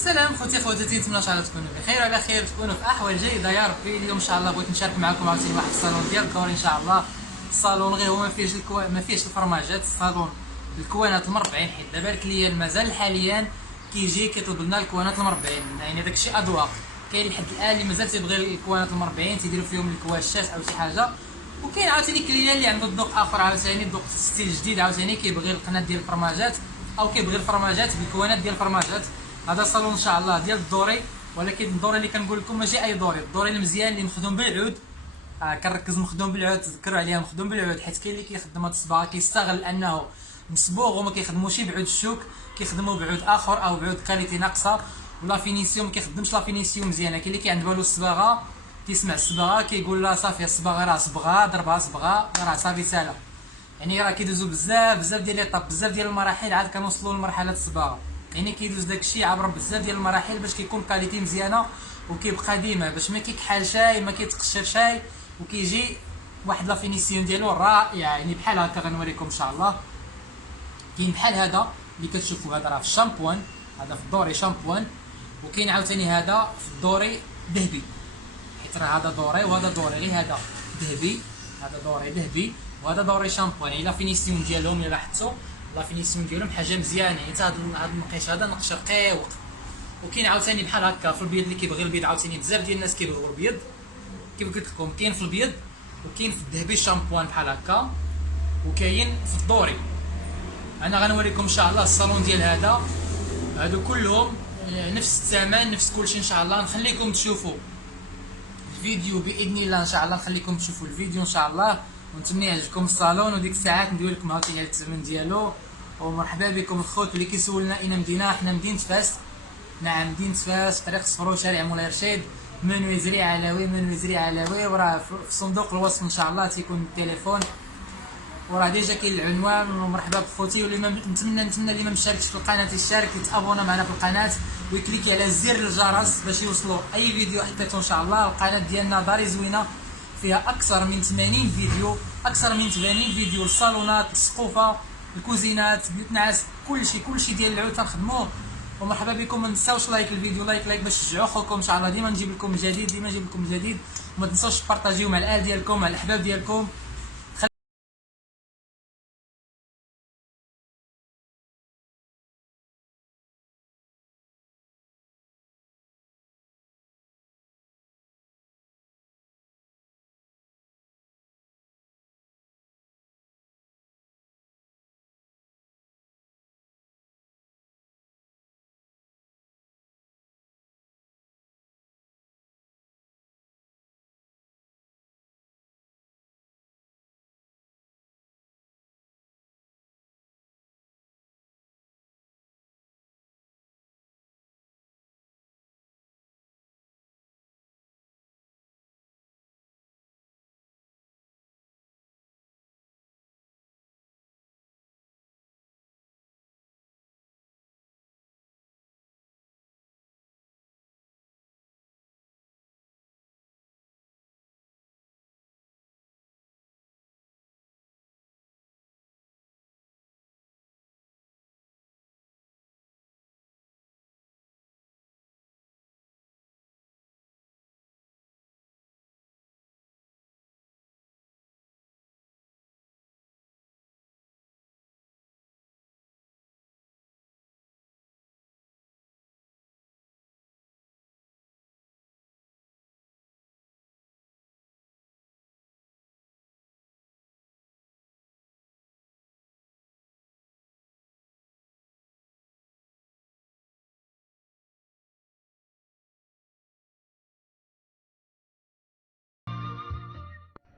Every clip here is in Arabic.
السلام خوتي خواتاتي، نتمنى ان شاء الله تكونوا بخير وعلى خير، تكونوا في احوال جيده يا ربي. اليوم ان شاء الله بغيت نشارك معكم عاوتاني واحد الصالون ديال الدوري ان شاء الله. الصالون غير هو ما فيهش الفرماجات، الصالون بالكوانات المربعين، حيت دابا الكليان مازال حاليا كيجي كيطلب لنا الكوانات المربعين، يعني داكشي اذواق. كاين لحد الان اللي مازال تيبغي الكوانات المربعين تيديروا فيهم الكواشات او شي حاجه، وكاين عاوتاني كليان اللي عنده الذوق اخر، عاوتاني الذوق ستيل جديد، عاوتاني كيبغي القناه ديال الفرماجات او كيبغي الفرماجات بالكوانات ديال الفرماجات. هذا صالون ان شاء الله ديال الدوري، ولكن الدوري اللي كنقول لكم ماشي اي دوري، الدوري المزيان اللي مخدوم بالعود. كنركز مخدوم بالعود، تذكروا عليها مخدوم بالعود، حيت كاين اللي كيخدم هاد الصباغه كيستغل انه مصبوغ وما كيخدموش بعود الشوك، كيخدموا بعود اخر او بعود كاليتي ناقصه، ولا فينيسيون ما كيخدمش لا فينيسيون مزيانه. كاين اللي كيعند بالو الصباغه، كيسمع الصباغه كيقول لا صافي الصباغه راه صبغه ضربها صبغه راه صافي سالا، يعني راه كيدوزو بزاف ديال ليطاب، بزاف ديال المراحل عاد كنوصلوا لمرحله الصباغه. يعني كيدوز داكشي عبر بزاف ديال المراحل باش كيكون كاليتي مزيانه وكيبقى ديما، باش ما كيكحال شاي ما كيتقشر شاي، وكيجي واحد لا فينيسيون ديالو رائعه. يعني بحال هكا غنوريكم ان شاء الله. كاين بحال هذا اللي كتشوفوا، هذا راه في الشامبوان، هذا في الدوري شامبوان، وكاين عاوتاني هذا في الدوري ذهبي، حيت راه هذا دوري وهذا دوري، غير هذا ذهبي، هذا دوري ذهبي وهذا دوري شامبوان. يعني لا فينيسيون ديالهم اللي لاحظتوا، لا فينيسيون ديالهم حاجه مزيانه، يعني حتى هذا النقيش هذا نقش رقيق. وكاين عاوتاني بحال هكا في البيض، اللي كيبغي البيض عاوتاني بزاف ديال الناس كيبغيو البيض، كيف قلت لكم كاين في البيض وكاين في الذهبي الشامبوان بحال هكا، وكاين في الدوري. انا غنوريكم ان شاء الله الصالون ديال هادو كلهم نفس الثمن نفس كلشي ان شاء الله. نخليكم تشوفوا الفيديو باذن الله، ان شاء الله نخليكم تشوفوا الفيديو ان شاء الله، ونتمنى يعجبكم الصالون، وديك الساعات ندوي لكم هاوتاني على الثمن ديالو. ومرحبا بكم الخوت اللي كيسولنا اين مدينه، حنا مدينه فاس. نعم مدينه فاس، طريق صفرو، شارع مولاي رشيد، منو يزري علوي، منو يزري علوي، وراه في صندوق الوصف ان شاء الله تيكون التليفون، وراه ديجا كاين العنوان. ومرحبا بخوتي، واللي نتمنى اللي ما مشاركش في القناه يشارك، يتابونا معنا في القناه ويكليكي على زر الجرس باش يوصلوا اي فيديو حطيته ان شاء الله. القناه ديالنا داري زوينه، فيها اكثر من 80 فيديو، اكثر من 80 فيديو للصالونات، السقوفه، الكوزينات، بيوت نعاس، كلشي ديال العود تنخدموه. ومرحبا بكم، ما تنساوش لايك الفيديو، لايك باش تشجعوا خوكم ان شاء الله. ديما نجيب لكم جديد، ديما نجيب لكم جديد. وما تنساوش تبارطاجيو مع الاهل ديالكم، مع الاحباب ديالكم.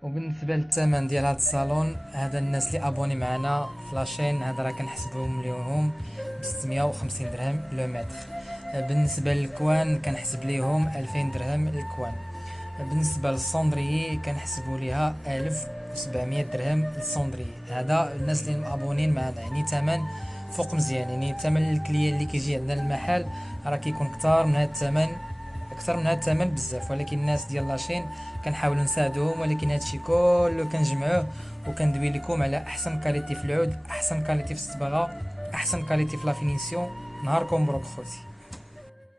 وبالنسبه للثمن ديال هذا الصالون، هذا الناس اللي ابوني معنا في لاشين، هذا راه كنحسبهم ليهم ب 650 درهم لو متر. بالنسبه للكوان كنحسب ليهم 2000 درهم الكوان. بالنسبه للصوندري كنحسبوا ليها 1700 درهم للصوندري. هذا الناس اللي مابونين معنا، يعني ثمن فوق مزيان، يعني ثمن الكليان اللي كيجي عندنا المحل راه كيكون اكثر من هذا الثمن، اكثر من هذا الثمن بزاف. ولكن الناس ديال لاشين كنحاولوا نساعدوهم، ولكن هادشي كله كنجمعوه وكندوي لكم على احسن كاليتي في العود، احسن كاليتي في الصباغه، احسن كاليتي في لا فينيسيون. نهاركم مبروك خوتي.